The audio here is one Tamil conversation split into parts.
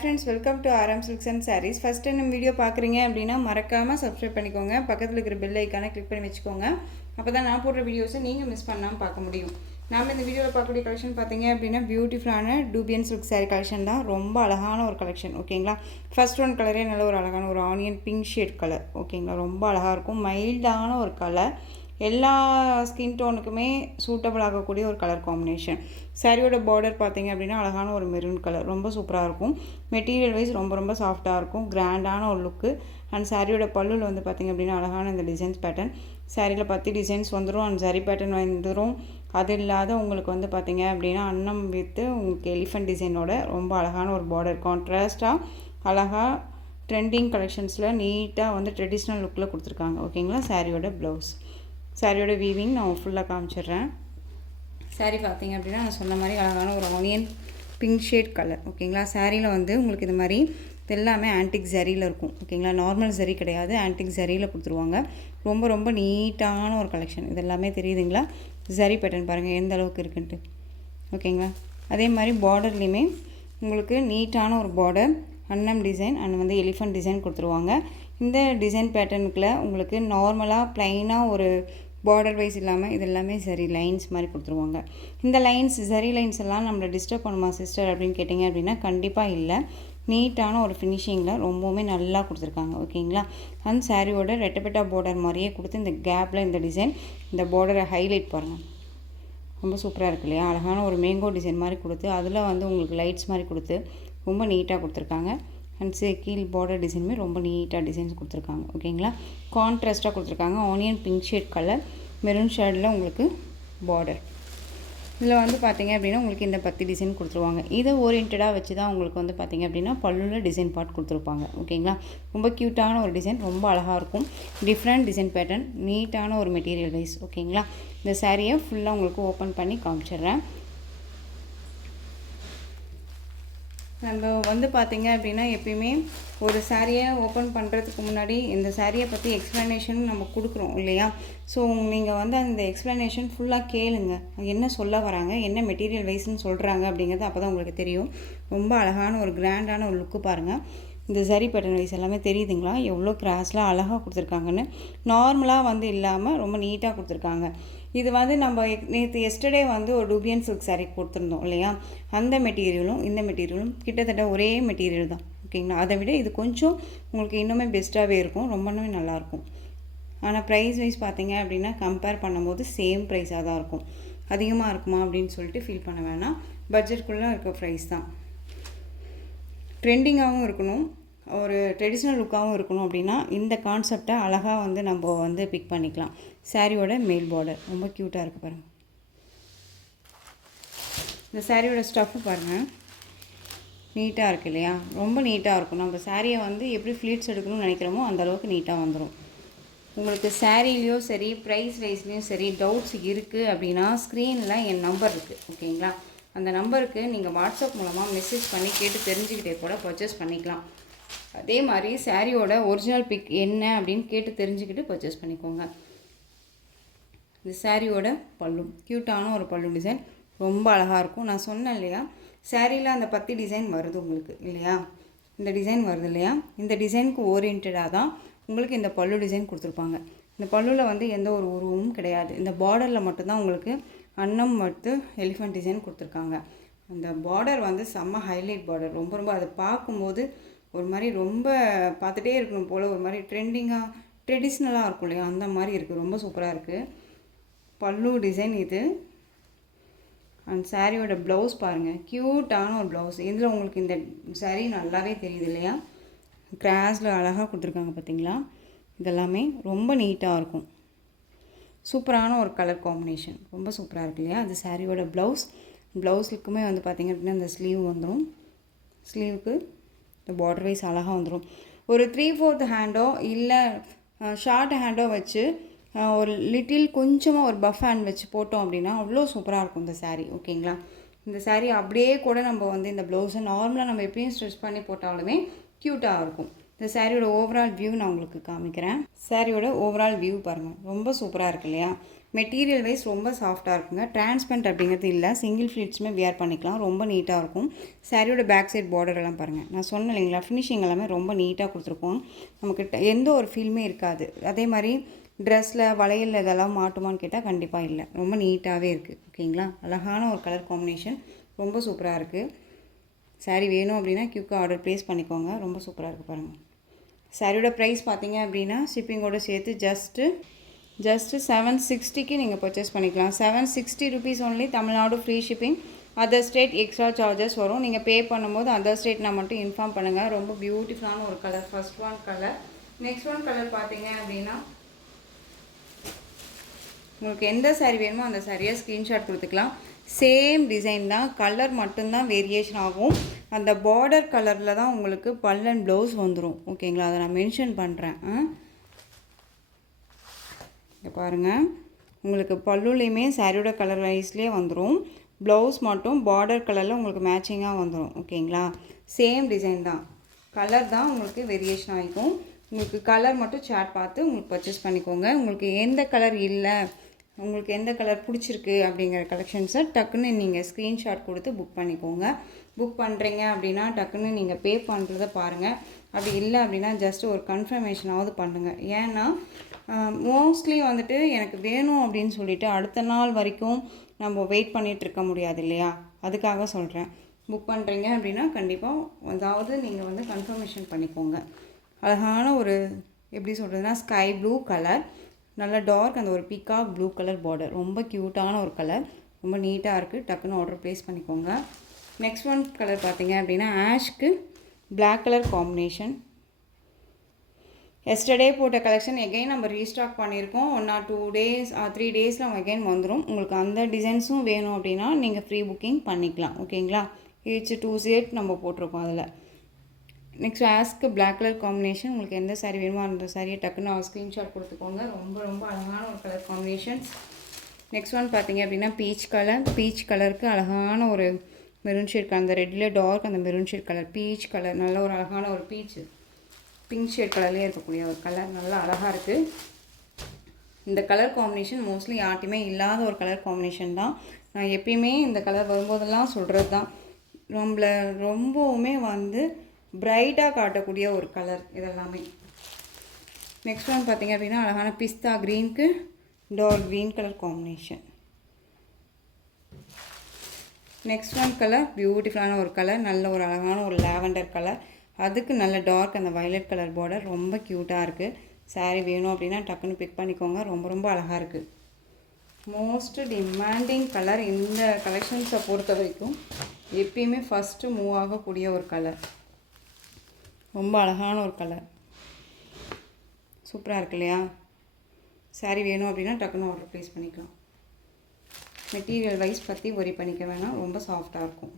Friends, welcome to RM Silks and Sarees. First time நம்ம வீடியோ பார்க்குறீங்க அப்படின்னா மறக்காமல் சப்ஸ்கிரைப் பண்ணிக்கோங்க. பக்கத்தில் இருக்கிற பெல் ஐக்கானை கிளிக் பண்ணி வச்சுக்கோங்க. அப்போ தான் நான் போடுற வீடியோஸை நீங்கள் மிஸ் பண்ணாமல் பார்க்க முடியும். நாம் இந்த வீடியோவில் பார்க்கக்கூடிய கலெக்ஷன் பார்த்தீங்க அப்படின்னா பியூட்டிஃபுல்லான டூபியன் சில்க் சாரீ கலெக்ஷன் தான். ரொம்ப அழகான ஒரு கலெக்ஷன். ஓகேங்களா, ஃபர்ஸ்ட் ஒன் கலரே நல்ல ஒரு அழகான ஒரு ஆனியன் பிங்க் ஷேட் கலர். ஓகேங்களா, ரொம்ப அழகாக இருக்கும். மைல்டான ஒரு கலர், எல்லா ஸ்கின் டோனுக்குமே சூட்டபிள் ஆகக்கூடிய ஒரு கலர் காம்பினேஷன். சாரியோட பார்டர் பார்த்தீங்க அப்படின்னா அழகான ஒரு மெரூன் கலர், ரொம்ப சூப்பராக இருக்கும். மெட்டீரியல் வைஸ் ரொம்ப சாஃப்டாக இருக்கும். கிராண்டான ஒரு லுக்கு. அண்ட் சாரியோட பல்லுவில் வந்து பார்த்திங்க அப்படின்னா அழகான இந்த டிசைன்ஸ் பேட்டர்ன். சாரியில் 10 டிசைன்ஸ் வந்துடும். அண்ட் சாரி பேட்டர்ன் வந்துடும். அது இல்லாத உங்களுக்கு வந்து பார்த்திங்க அப்படின்னா அன்னம் வித்து உங்களுக்கு எலிஃபண்ட் டிசைனோட ரொம்ப அழகான ஒரு பார்டர். கான்ட்ராஸ்ட்டாக அழகாக ட்ரெண்டிங் கலெக்ஷன்ஸில் நீட்டாக வந்து ட்ரெடிஷ்னல் லுக்கில் கொடுத்துருக்காங்க. ஓகேங்களா, சாரியோட ப்ளவுஸ், சாரியோட வீவிங் நான் ஃபுல்லாக காமிச்சிடுறேன். சாரீ பார்த்திங்க அப்படின்னா நான் சொன்ன மாதிரி அழகான ஒரு ஆனியன் பிங்க் ஷேட் கலர். ஓகேங்களா, சாரியில் வந்து உங்களுக்கு இது மாதிரி எல்லாமே ஆன்டிக் ஜரியில் இருக்கும். ஓகேங்களா, நார்மல் ஜரி கிடையாது, ஆன்டிக் ஜரியில் கொடுத்துருவாங்க. ரொம்ப நீட்டான ஒரு கலெக்ஷன். இது எல்லாமே தெரியுதுங்களா, ஜரி பேட்டர்ன் பாருங்கள் எந்த அளவுக்கு இருக்குன்ட்டு. ஓகேங்களா, அதே மாதிரி பார்டர்லேயுமே உங்களுக்கு நீட்டான ஒரு பார்டர், அன்னம் டிசைன் அண்ட் வந்து எலிஃபண்ட் டிசைன் கொடுத்துருவாங்க. இந்த டிசைன் பேட்டர்னுக்குள்ள உங்களுக்கு நார்மலாக ப்ளைனாக ஒரு பார்டர் வைஸ் இல்லாமல் இது எல்லாமே சரி லைன்ஸ் மாதிரி கொடுத்துருவாங்க. இந்த லைன்ஸ் சரி லைன்ஸ் எல்லாம் நம்மளை டிஸ்டர்ப் பண்ணுமா சிஸ்டர் அப்படின்னு கேட்டிங்க அப்படின்னா கண்டிப்பாக இல்லை. நீட்டான ஒரு ஃபினிஷிங்கில் ரொம்பவுமே நல்லா கொடுத்துருக்காங்க. ஓகேங்களா, அந்த சாரியோட ரெட்டப்பெட்டா பார்டர் மாதிரியே கொடுத்து இந்த கேப்பில் இந்த டிசைன், இந்த பார்டரை ஹைலைட் பாருங்கள், ரொம்ப சூப்பராக இருக்கு இல்லையா. அழகான ஒரு மேங்கோ டிசைன் மாதிரி கொடுத்து அதில் வந்து உங்களுக்கு லைட்ஸ் மாதிரி கொடுத்து ரொம்ப நீட்டாக கொடுத்துருக்காங்க. அண்ட் கீழ் பார்டர் டிசைனுமே ரொம்ப நீட்டாக டிசைன்ஸ் கொடுத்துருக்காங்க. ஓகேங்களா, கான்ட்ராஸ்ட்டாக கொடுத்துருக்காங்க. Onion pink shade colour, maroon ஷேடில் உங்களுக்கு பார்டர். இதில் வந்து பார்த்திங்க அப்படின்னா உங்களுக்கு இந்த 10 டிசைன் கொடுத்துருவாங்க. இதை ஓரியன்டாக வச்சு தான் உங்களுக்கு வந்து பார்த்திங்க அப்படின்னா பல்லுவில் டிசைன் பார்ட் கொடுத்துருப்பாங்க. ஓகேங்களா, ரொம்ப க்யூட்டான ஒரு டிசைன், ரொம்ப அழகாக இருக்கும். டிஃப்ரெண்ட் டிசைன் பேட்டர்ன், நீட்டான ஒரு மெட்டீரியல் வைஸ். ஓகேங்களா, இந்த சாரியை ஃபுல்லாக உங்களுக்கு ஓப்பன் பண்ணி காமிச்சிடுறேன். நம்ம வந்து பார்த்திங்க அப்படின்னா எப்பயுமே ஒரு சாரியை ஓப்பன் பண்ணுறதுக்கு முன்னாடி இந்த சாரியை பற்றி எக்ஸ்ப்ளனேஷன் நம்ம கொடுக்குறோம் இல்லையா. ஸோ நீங்கள் வந்து அந்த எக்ஸ்ப்ளனேஷன் ஃபுல்லாக கேளுங்க, என்ன சொல்ல வராங்க, என்ன மெட்டீரியல் வைஸ்ன்னு சொல்கிறாங்க அப்படிங்கிறது அப்போ தான் உங்களுக்கு தெரியும். ரொம்ப அழகான ஒரு கிராண்டான ஒரு லுக்கு பாருங்கள். இந்த சரி பேட்டர்ன் வைஸ் எல்லாமே தெரியுதுங்களா, எவ்வளோ கிராஸ்லாம் அழகாக கொடுத்துருக்காங்கன்னு. நார்மலாக வந்து இல்லாமல் ரொம்ப நீட்டாக கொடுத்துருக்காங்க. இது வந்து நம்ம நேற்று எஸ்டர்டே வந்து ஒரு டூபியன் சில்க் சாரீ கொடுத்துருந்தோம் இல்லையா, அந்த மெட்டீரியலும் இந்த மெட்டீரியலும் கிட்டத்தட்ட ஒரே மெட்டீரியல் தான். ஓகேங்களா, அதை விட இது கொஞ்சம் உங்களுக்கு இன்னுமே பெஸ்ட்டாகவே இருக்கும், ரொம்பவே நல்லாயிருக்கும். ஆனால் ப்ரைஸ் வைஸ் பார்த்தீங்க அப்படின்னா கம்பேர் பண்ணும்போது சேம் ப்ரைஸாக தான் இருக்கும். அதிகமாக இருக்குமா அப்படின்னு சொல்லிட்டு ஃபீல் பண்ண வேணாம், பட்ஜெட்குள்ளே இருக்க ப்ரைஸ் தான். ட்ரெண்டிங்காகவும் இருக்கணும், ஒரு ட்ரெடிஷ்னல் லுக்காகவும் இருக்கணும் அப்படின்னா இந்த கான்செப்டை அழகாக வந்து நம்ம வந்து பிக் பண்ணிக்கலாம். சாரியோட மேல் பார்டர் ரொம்ப க்யூட்டாக இருக்குது பாருங்கள். இந்த சாரியோட ஸ்டஃப்பு பாருங்கள், நீட்டாக இருக்குது இல்லையா, ரொம்ப நீட்டாக இருக்கும். நம்ம சாரியை வந்து எப்படி ஃப்ளீட்ஸ் எடுக்கணும்னு நினைக்கிறோமோ அந்தளவுக்கு நீட்டாக வந்துடும். உங்களுக்கு சாரீலேயும் சரி ப்ரைஸ் வைஸ்லேயும் சரி டவுட்ஸ் இருக்குது அப்படின்னா ஸ்க்ரீனில் என் நம்பர் இருக்குது. ஓகேங்களா, அந்த நம்பருக்கு நீங்கள் வாட்ஸ்அப் மூலமாக மெசேஜ் பண்ணி கேட்டு தெரிஞ்சுக்கிட்டே கூட பர்ச்சேஸ் பண்ணிக்கலாம். அதே மாதிரி சாரியோட ஒரிஜினல் பிக் என்ன அப்படின்னு கேட்டு தெரிஞ்சுக்கிட்டு பர்ச்சேஸ் பண்ணிக்கோங்க. இந்த சாரியோட பல்லு க்யூட்டான ஒரு பல்லு டிசைன், ரொம்ப அழகாக இருக்கும். நான் சொன்னேன் இல்லையா, சாரியில் அந்த 10 டிசைன் வருது உங்களுக்கு இல்லையா, இந்த டிசைன் வருது இல்லையா, இந்த டிசைனுக்கு ஓரியன்டாக தான் உங்களுக்கு இந்த பல்லு டிசைன் கொடுத்துருப்பாங்க. இந்த பல்லுவில் வந்து எந்த ஒரு உருவமும் கிடையாது. இந்த பார்டரில் மட்டும்தான் உங்களுக்கு அன்னம் மற்றும் எலிஃபண்ட் டிசைன் கொடுத்துருக்காங்க. அந்த பார்டர் வந்து செம்ம ஹைலைட் பார்டர், ரொம்ப அதை பார்க்கும்போது ஒரு மாதிரி ரொம்ப பார்த்துட்டே இருக்கணும் போல், ஒரு மாதிரி ட்ரெண்டிங்காக ட்ரெடிஷ்னலாக இருக்கும் இல்லையா, அந்த மாதிரி இருக்குது. ரொம்ப சூப்பராக இருக்குது பல்லு டிசைன் இது. அண்ட் சாரியோட ப்ளவுஸ் பாருங்கள், க்யூட்டான ஒரு ப்ளவுஸ். இதில் உங்களுக்கு இந்த சாரீ நல்லாவே தெரியுது இல்லையா, கிராஸில் அழகாக கொடுத்துருக்காங்க பார்த்தீங்களா. இதெல்லாமே ரொம்ப நீட்டாக இருக்கும். சூப்பரான ஒரு கலர் காம்பினேஷன், ரொம்ப சூப்பராக இருக்கு இல்லையா. அது சாரியோட ப்ளவுஸுக்குமே வந்து பார்த்திங்க அப்படின்னா இந்த ஸ்லீவ் வந்துடும். ஸ்லீவுக்கு இந்த பார்டர் வைஸ் அழகாக வந்துடும். ஒரு 3/4 ஹேண்டோ இல்லை ஷார்ட் ஹேண்டோ வச்சு ஒரு லிட்டில் கொஞ்சமாக ஒரு பஃப் ஹேண்ட் வச்சு போட்டோம் அப்படின்னா அவ்வளோ சூப்பராக இருக்கும் இந்த சாரீ. ஓகேங்களா, இந்த சாரீ அப்படியே கூட நம்ம வந்து இந்த ப்ளவுஸை நார்மலாக நம்ம எப்பயும் ஸ்டிச் பண்ணி போட்டாலுமே க்யூட்டாக இருக்கும். இந்த சாரியோட ஓவரால் வியூ நான் உங்களுக்கு காமிக்கிறேன். சாரியோட ஓவரால் வியூ பாருங்கள், ரொம்ப சூப்பராக இருக்கு இல்லையா. மெட்டீரியல் வைஸ் ரொம்ப சாஃப்டாக இருக்குங்க. டிரான்ஸ்பரண்ட் அப்படிங்கிறது இல்லை, சிங்கிள் ஃப்ளீட்ஸுமே வியர் பண்ணிக்கலாம். ரொம்ப நீட்டாக இருக்கும். சாரியோட பேக் சைட் பார்டர் எல்லாம் பாருங்கள், நான் சொன்னேன் இல்லைங்களா, ஃபினிஷிங் எல்லாமே ரொம்ப நீட்டாக கொடுத்துருக்கோம். நமக்கு எந்த ஒரு ஃபீலுமே இருக்காது. அதே மாதிரி ட்ரெஸ்ஸில் வளையல் இதெல்லாம் மாட்டுமான்னு கேட்டால் கண்டிப்பாக இல்லை, ரொம்ப நீட்டாகவே இருக்குது. ஓகேங்களா, அழகான ஒரு கலர் காம்பினேஷன், ரொம்ப சூப்பராக இருக்குது. சாரீ வேணும் அப்படின்னா குயிக்காக ஆர்டர் ப்ளேஸ் பண்ணிக்கோங்க. ரொம்ப சூப்பராக இருக்குது பாருங்கள். சாரியோட ப்ரைஸ் பார்த்தீங்க அப்படின்னா ஷிப்பிங்கோடு சேர்த்து ஜஸ்ட்டு 760க்கு நீங்கள் பர்ச்சேஸ் பண்ணிக்கலாம். 760 rupees only. Tamil Nadu free shipping. Other state extra charges வரும். நீங்கள் பே பண்ணும்போது அதர் ஸ்டேட்னா மட்டும் இன்ஃபார்ம் பண்ணுங்கள். ரொம்ப பியூட்டிஃபுல்லான ஒரு colour. First one colour. Next one colour பார்த்தீங்க அப்படின்னா உங்களுக்கு எந்த சாரீ வேணுமோ அந்த சாரியை ஸ்க்ரீன்ஷாட் கொடுத்துக்கலாம். சேம் டிசைன் தான், கலர் மட்டும்தான் வேரியேஷன் ஆகும். அந்த பார்டர் கலரில் தான் உங்களுக்கு பல்லன் ப்ளவுஸ் வந்துடும். ஓகேங்களா, அதை நான் மென்ஷன் பண்ணுறேன். இங்கே பாருங்கள், உங்களுக்கு பல்லுலேயுமே சாரியோட கலர் வைஸ்லேயே வந்துடும். ப்ளவுஸ் மட்டும் பார்டர் கலரில் உங்களுக்கு மேட்சிங்காக வந்துடும். ஓகேங்களா, சேம் டிசைன் தான், கலர் தான் உங்களுக்கு வேரியேஷன் ஆகிக்கும். உங்களுக்கு கலர் மட்டும் சார்ட் பார்த்து உங்களுக்கு பர்ச்சேஸ் பண்ணிக்கோங்க. உங்களுக்கு எந்த கலர் இல்லை, உங்களுக்கு எந்த கலர் பிடிச்சிருக்கு அப்படிங்கிற கலெக்ஷன்ஸை டக்குன்னு நீங்கள் ஸ்க்ரீன்ஷாட் கொடுத்து புக் பண்ணிக்கோங்க. புக் பண்ணுறீங்க அப்படின்னா டக்குன்னு நீங்கள் பே பண்ணுறத பாருங்கள். அப்படி இல்லை அப்படின்னா ஜஸ்ட்டு ஒரு கன்ஃபர்மேஷனாவது பண்ணுங்கள். ஏன்னா மோஸ்ட்லி வந்துட்டு எனக்கு வேணும் அப்படின்னு சொல்லிவிட்டு அடுத்த நாள் வரைக்கும் நம்ம வெயிட் பண்ணிகிட்ருக்க முடியாது இல்லையா, அதுக்காக சொல்கிறேன். புக் பண்ணுறீங்க அப்படின்னா கண்டிப்பாக அதாவது நீங்கள் வந்து கன்ஃபர்மேஷன் பண்ணிக்கோங்க. அழகான ஒரு எப்படி சொல்கிறதுனா ஸ்கை ப்ளூ கலர், நல்ல டார்க் அந்த ஒரு பீகாக் ப்ளூ கலர் பார்டர், ரொம்ப க்யூட்டான ஒரு கலர், ரொம்ப நீட்டாக இருக்குது. டக்குன்னு ஆர்டர் ப்ளேஸ் பண்ணிக்கோங்க. நெக்ஸ்ட் ஒன் கலர் பார்த்தீங்க அப்படின்னா ஆஷ்க்கு பிளாக் கலர் காம்பினேஷன். எஸ்டர்டே போட்ட கலெக்ஷன் எகைன் நம்ம ரீஸ்டாக் பண்ணியிருக்கோம். 1 or 2 days 3 days எகைன் வந்துடும். உங்களுக்கு அந்த டிசைன்ஸும் வேணும் அப்படின்னா நீங்கள் ஃப்ரீ புக்கிங் பண்ணிக்கலாம். ஓகேங்களா, ஈச் 2 set நம்ம போட்டிருக்கோம் அதில். நெக்ஸ்ட் ஆஸ்க்கு பிளாக் கலர் காம்பினேஷன். உங்களுக்கு எந்த சாரீ வேணுமோ அந்த சாரியை டக்குன்னு ஸ்க்ரீன்ஷாட் கொடுத்துக்கோங்க. ரொம்ப ரொம்ப அழகான ஒரு கலர் காம்பினேஷன்ஸ். நெக்ஸ்ட் ஒன் பார்த்தீங்க அப்படின்னா பீச் கலர். பீச் கலருக்கு அழகான ஒரு மெரூன் ஷேட் கலர், அந்த ரெட்டில் டார்க் அந்த maroon shade colour, peach colour, நல்ல ஒரு அழகான ஒரு பீச் பிங்க் ஷேட் கலர்லேயே இருக்கக்கூடிய ஒரு கலர், நல்லா அழகாக இருக்குது. இந்த கலர் காம்பினேஷன் மோஸ்ட்லி யார்ட்டையுமே இல்லாத ஒரு கலர் காம்பினேஷன் தான். நான் எப்பயுமே இந்த கலர் வரும்போதெல்லாம் சொல்கிறது தான், நம்மளை ரொம்பவுமே வந்து பிரைட்டாக காட்டக்கூடிய ஒரு கலர் இதெல்லாமே. நெக்ஸ்ட் ஒன் பார்த்திங்க அப்படின்னா அழகான பிஸ்தா க்ரீனுக்கு dark green colour combination. Next one colour பியூட்டிஃபுல்லான ஒரு கலர், நல்ல ஒரு அழகான ஒரு லாவெண்டர் கலர், அதுக்கு நல்ல டார்க் அந்த வயலட் கலர் பார்டர், ரொம்ப க்யூட்டாக இருக்குது. சாரீ வேணும் அப்படின்னா டக்குன்னு பிக் பண்ணிக்கோங்க. ரொம்ப ரொம்ப அழகாக இருக்குது. Most demanding colour. இந்த கலெக்ஷன்ஸை பொறுத்த வரைக்கும் எப்பயுமே ஃபஸ்ட்டு மூவ் ஆகக்கூடிய ஒரு கலர், ரொம்ப அழகான ஒரு கலர், சூப்பராக இருக்கு இல்லையா. சாரீ வேணும் அப்படின்னா டக்குன்னு ஆர்டர் ப்ளேஸ் பண்ணிக்கலாம். மெட்டீரியல் வைஸ் பற்றி ஒரி பண்ணிக்க வேணாம், ரொம்ப சாஃப்டாக இருக்கும்.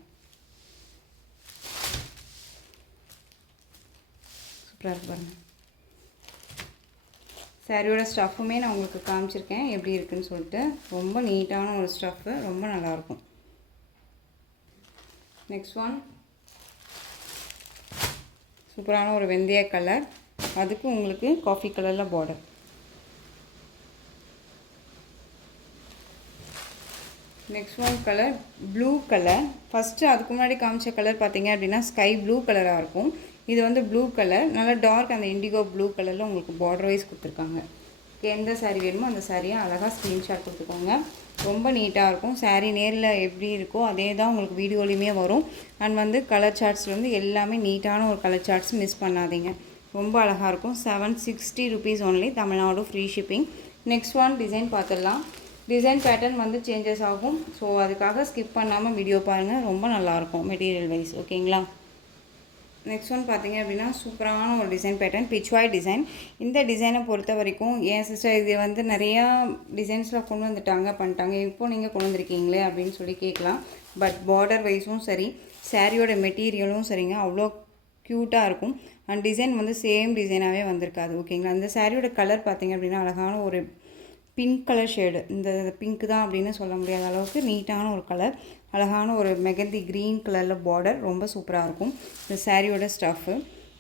சூப்பராக இருக்கு பாருங்கள். சாரியோட ஸ்டஃப்புமே நான் உங்களுக்கு காமிச்சிருக்கேன் எப்படி இருக்குன்னு சொல்லிட்டு. ரொம்ப நீட்டான ஒரு ஸ்டஃப்பு, ரொம்ப நல்லாயிருக்கும். நெக்ஸ்ட் ஒன் சூப்பரான ஒரு வெந்தய கலர், அதுக்கு உங்களுக்கு காஃபி கலரில் border. Next one colour blue colour. First அதுக்கு முன்னாடி காமிச்ச கலர் பார்த்தீங்க அப்படின்னா ஸ்கை ப்ளூ கலராக இருக்கும். இது வந்து ப்ளூ கலர், நல்லா டார்க் அந்த இண்டிகோ ப்ளூ கலரில் உங்களுக்கு பார்டர் வைஸ் கொடுத்துருக்காங்க. எந்த சாரீ வேணுமோ அந்த சாரியை அழகாக ஸ்க்ரீன்ஷாட் கொடுத்துக்கோங்க. ரொம்ப நீட்டாக இருக்கும். சாரீ நேரில் எப்படி இருக்கோ அதே தான் உங்களுக்கு வீடியோலையுமே வரும். அண்ட் வந்து கலர் சார்ட்ஸில் வந்து எல்லாமே நீட்டான ஒரு கலர் சார்ட்ஸ் மிஸ் பண்ணாதீங்க. ரொம்ப அழகாக இருக்கும். 760 rupees only. Tamil Nadu free shipping. Next one design பார்த்துடலாம். டிசைன் பேட்டர்ன் வந்து சேஞ்சஸ் ஆகும். ஸோ அதுக்காக ஸ்கிப் பண்ணாமல் வீடியோ பாருங்கள், ரொம்ப நல்லாயிருக்கும் மெட்டீரியல் வைஸ். ஓகேங்களா. நெக்ஸ்ட் ஒன் பார்த்தீங்க அப்படின்னா சூப்பரான ஒரு டிசைன் பேட்டர்ன், பிச்வாய் டிசைன். இந்த டிசைனை பொறுத்த வரைக்கும் என் சிஸ்டர் இது வந்து நிறையா டிசைன்ஸில் கொண்டு வந்துட்டாங்க பண்ணிட்டாங்க, இப்போது நீங்கள் கொண்டு வந்திருக்கீங்களே அப்படின்னு சொல்லி கேட்கலாம். பட் பார்டர் வைஸும் சரி, சாரியோட மெட்டீரியலும் சரிங்க, அவ்வளோ க்யூட்டாக இருக்கும். அண்ட் டிசைன் வந்து சேம் டிசைனாகவே வந்திருக்காது. ஓகேங்களா. அந்த சாரியோட கலர் பார்த்தீங்க அப்படின்னா அழகான ஒரு பிங்க் கலர் ஷேடு. இந்த பிங்க் தான் அப்படின்னு சொல்ல முடியாத அளவுக்கு நீட்டான ஒரு கலர், அழகான ஒரு மெகந்தி க்ரீன் கலரில் பார்டர், ரொம்ப சூப்பராக இருக்கும் இந்த சாரியோட ஸ்டஃப்பு.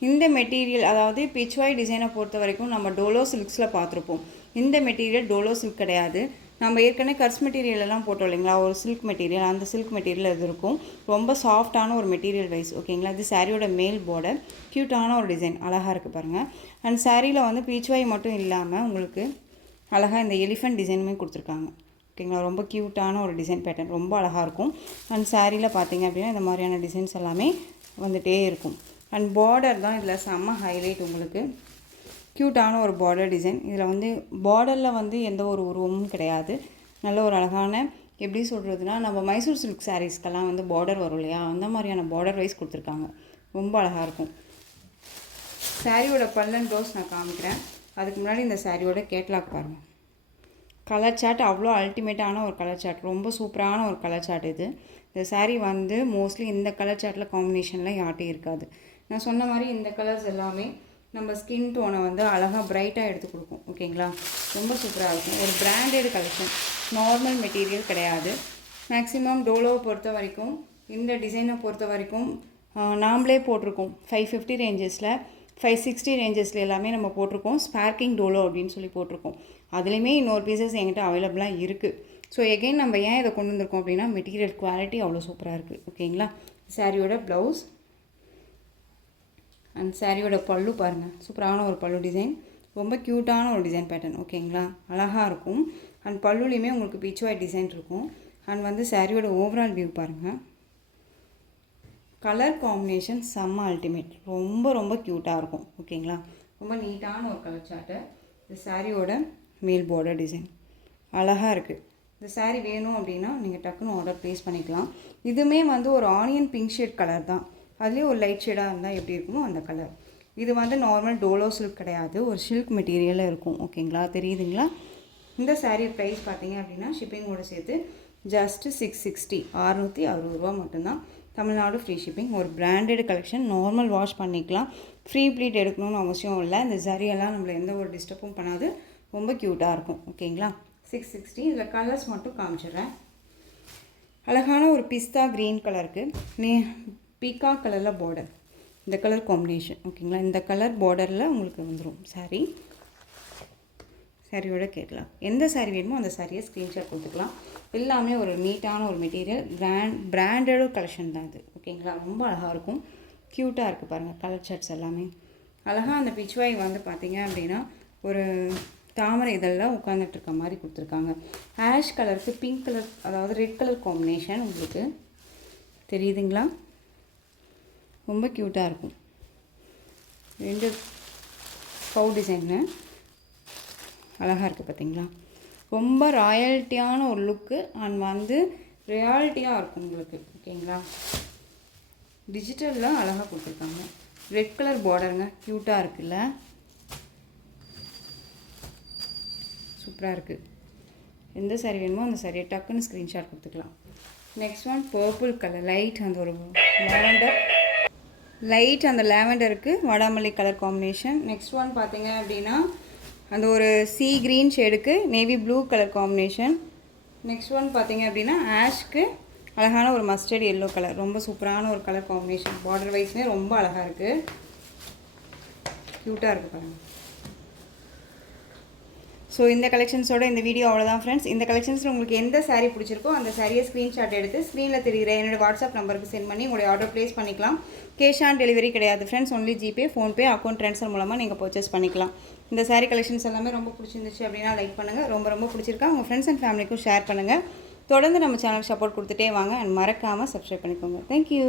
இந்த மெட்டீரியல் அதாவது பிச்வாய் டிசைனை பொறுத்த வரைக்கும் நம்ம டோலோ சில்க்ஸில் பார்த்துருப்போம். இந்த மெட்டீரியல் டோலோ சில்க் கிடையாது. நம்ம ஏற்கனவே கர்ஸ் மெட்டீரியலெல்லாம் போட்டோம் இல்லைங்களா, ஒரு சில்க் மெட்டீரியல், அந்த சில்க் மெட்டீரியல் இது இருக்கும். ரொம்ப சாஃப்டான ஒரு மெட்டீரியல் வைஸ் ஓகேங்களா. இது சாரியோட மேல் பார்டர், க்யூட்டான ஒரு டிசைன், அழகாக இருக்குது பாருங்கள். அண்ட் சாரியில் வந்து பீச்வாய் மட்டும் இல்லாமல் உங்களுக்கு அழகாக இந்த எலிஃபெண்ட் டிசைனுமே கொடுத்துருக்காங்க ஓகேங்களா. ரொம்ப க்யூட்டான ஒரு டிசைன் பேட்டர்ன், ரொம்ப அழகாக இருக்கும். அண்ட் சாரியில் பார்த்தீங்க அப்படின்னா இந்த மாதிரியான டிசைன்ஸ் எல்லாமே வந்துகிட்டே இருக்கும். அண்ட் பார்டர் தான் இதில் செம்ம ஹைலைட். உங்களுக்கு க்யூட்டான ஒரு பார்டர் டிசைன். இதில் வந்து பார்டரில் வந்து எந்த ஒரு உருவமும் கிடையாது. நல்ல ஒரு அழகான, எப்படி சொல்கிறதுனா, நம்ம மைசூர் சில்க் சாரீஸ்க்கெல்லாம் வந்து பார்டர் வரும் இல்லையா, அந்த மாதிரியான பார்டர் வைஸ் கொடுத்துருக்காங்க. ரொம்ப அழகாக இருக்கும். சாரியோட பல்லன் ப்ளவுஸ் நான் காமிக்கிறேன். அதுக்கு முன்னாடி இந்த சாரியோட கேட்லாக் பாருங்கள். கலர் சார்ட் அவ்வளோ அல்டிமேட்டான ஒரு கலர் சார்ட், ரொம்ப சூப்பரான ஒரு கலர் சார்ட் இது. இந்த சாரீ வந்து மோஸ்ட்லி இந்த கலர் சார்ட்டில் காம்பினேஷனில் யார்ட்டையும் இருக்காது. நான் சொன்ன மாதிரி இந்த கலர்ஸ் எல்லாமே நம்ம ஸ்கின் டோனை வந்து அழகாக பிரைட்டாக எடுத்து கொடுக்கும் ஓகேங்களா. ரொம்ப சூப்பராக இருக்கும். ஒரு பிராண்டட் கலெக்ஷன், நார்மல் மெட்டீரியல் கிடையாது. மேக்ஸிமம் டோலோவை பொறுத்த வரைக்கும், இந்த டிசைனை பொறுத்த வரைக்கும் நாம்ளே போட்டிருக்கோம் 550 ரேஞ்சஸில், 560 ரேஞ்சஸில் எல்லாமே நம்ம போட்டிருக்கோம். ஸ்பார்க்கிங் டோலோ அப்படின்னு சொல்லி போட்டிருக்கோம். அதுலேயுமே இன்னொரு பீசஸ் என்கிட்ட அவைலபிளாக இருக்குது. ஸோ எகெயின் நம்ம ஏன் இதை கொண்டு வந்திருக்கோம் அப்படின்னா, மெட்டீரியல் குவாலிட்டி அவ்வளோ சூப்பராக இருக்குது ஓகேங்களா. சாரியோட ப்ளவுஸ் அண்ட் சாரியோட பல்லு பாருங்கள், சூப்பரான ஒரு பல்லு டிசைன், ரொம்ப க்யூட்டான ஒரு டிசைன் பேட்டர்ன் ஓகேங்களா. அழகாக இருக்கும். அண்ட் பல்லுலேயுமே உங்களுக்கு பீச்வாய் டிசைன் இருக்கும். அண்ட் வந்து சாரியோட ஓவரால் வியூ பாருங்கள். கலர் காம்பினேஷன் செம்ம அல்டிமேட், ரொம்ப ரொம்ப க்யூட்டாக இருக்கும் ஓகேங்களா. ரொம்ப நீட்டான ஒரு கலர் சார்ட்டு. இந்த சாரியோட மேல் பார்டர் டிசைன் அழகாக இருக்குது. இந்த சாரீ வேணும் அப்படின்னா நீங்கள் டக்குன்னு ஆர்டர் ப்ளேஸ் பண்ணிக்கலாம். இதுவுமே வந்து ஒரு ஆனியன் பிங்க் ஷேட் கலர் தான். அதுலேயே ஒரு லைட் ஷேடாக இருந்தால் எப்படி இருக்குமோ அந்த கலர். இது வந்து நார்மல் டோலோ சில்க் கிடையாது, ஒரு சில்க் மெட்டீரியலில் இருக்கும் ஓகேங்களா. தெரியுதுங்களா. இந்த சாரீ ப்ரைஸ் பார்த்தீங்க அப்படின்னா ஷிப்பிங்கோடு சேர்த்து ஜஸ்ட்டு 660, 660 ரூபா மட்டும்தான். Tamil Nadu free shipping. ஒரு பிராண்டட் கலெக்ஷன், நார்மல் வாஷ் பண்ணிக்கலாம். ஃப்ரீ ப்ளீட் எடுக்கணும்னு அவசியம் இல்லை. இந்த ஜரியெல்லாம் நம்மளை எந்த ஒரு டிஸ்டர்பும் பண்ணாது. ரொம்ப க்யூட்டாக இருக்கும் ஓகேங்களா. 660. இதில் கலர்ஸ் மட்டும் காமிச்சிடுறேன். அழகான ஒரு பிஸ்தா க்ரீன் கலருக்கு பீக்கா கலரில் பார்டர், இந்த கலர் காம்பினேஷன் ஓகேங்களா. இந்த கலர் பார்டரில் உங்களுக்கு வந்துடும் சாரீ. சாரியோட கேட்கலாம். எந்த சாரீ வேணுமோ அந்த சாரியை ஸ்க்ரீன்ஷாட் கொடுத்துக்கலாம். எல்லாமே ஒரு நீட்டான ஒரு மெட்டீரியல், பிராண்டட் கலெக்ஷன் தான் இது ஓகேங்களா. ரொம்ப அழகாக இருக்கும், க்யூட்டாக இருக்குது பாருங்கள். கலர் சார்ட்ஸ் எல்லாமே அழகாக. அந்த பிச்வாய் வந்து பார்த்தீங்க அப்படின்னா ஒரு தாமரை இதெல்லாம் உட்காந்துட்டு இருக்க மாதிரி கொடுத்துருக்காங்க. ஆஷ் கலருக்கு பிங்க் கலர், அதாவது ரெட் கலர் காம்பினேஷன் உங்களுக்கு தெரியுதுங்களா. ரொம்ப க்யூட்டாக இருக்கும். 2 பவு டிசைன்னு அழகாக இருக்குது பார்த்தீங்களா. ரொம்ப ராயல்ட்டியான ஒரு லுக்கு அண்ட் வந்து ரியாலிட்டியாக இருக்கும் உங்களுக்கு ஓகேங்களா. டிஜிட்டலில் அழகாக கொடுத்துருக்காங்க. ரெட் கலர் பார்டருங்க, க்யூட்டாக இருக்குல்ல, சூப்பராக இருக்குது. எந்த சாரீ வேணுமோ அந்த சாரியை டக்குன்னு ஸ்க்ரீன்ஷாட் கொடுத்துக்கலாம். Next one purple colour, light அந்த ஒரு லேவெண்டருக்கு வடாமல்லி கலர் காம்பினேஷன். நெக்ஸ்ட் ஒன் பார்த்தீங்க அப்படின்னா அந்த ஒரு சீ க்ரீன் ஷேடுக்கு navy blue colour combination. Next one பார்த்தீங்க அப்படின்னா ஆஷ்க்கு அழகான ஒரு மஸ்டர்ட் எல்லோ கலர், ரொம்ப சூப்பரான ஒரு கலர் காம்பினேஷன். பார்டர் வைஸ்மே ரொம்ப அழகாக இருக்குது, க்யூட்டாக இருக்குது பாருங்கள். ஸோ இந்த கலெக்ஷன்ஸோட இந்த வீடியோ அவ்வளோதான் ஃப்ரெண்ட்ஸ். இந்த கலெக்ஷன்ஸில் உங்களுக்கு எந்த சாரீ பிடிச்சிருக்கோ அந்த சாரியை ஸ்க்ரீன்ஷாட் எடுத்து ஸ்க்ரீனில் தெரிகிற என்னோடய வாட்ஸ்அப் நம்பருக்கு சென்ட் பண்ணி உங்களுடைய ஆர்டர் ப்ளேஸ் பண்ணிக்கலாம். கேஷ் ஆன் டெலிவரி கிடையாது friends, only GPay, PhonePe, account transfer மூலமாக நீங்கள் பர்ச்சேஸ் பண்ணிக்கலாம். இந்த சாரீ கலெக்ஷன்ஸ் எல்லாமே ரொம்ப பிடிச்சிருந்துச்சு அப்படின்னா லைக் பண்ணுங்கள். ரொம்ப பிடிச்சிருக்கா உங்கள் ஃப்ரெண்ட்ஸ் அண்ட் ஃபேமிலிக்கும் ஷேர் பண்ணுங்கள். தொடர்ந்து நம்ம சேனல் சப்போர்ட் கொடுத்துட்டே வாங்க அண்ட் மறக்காமல் சப்ஸ்கிரைப் பண்ணிக்கோங்க. தேங்க்யூ.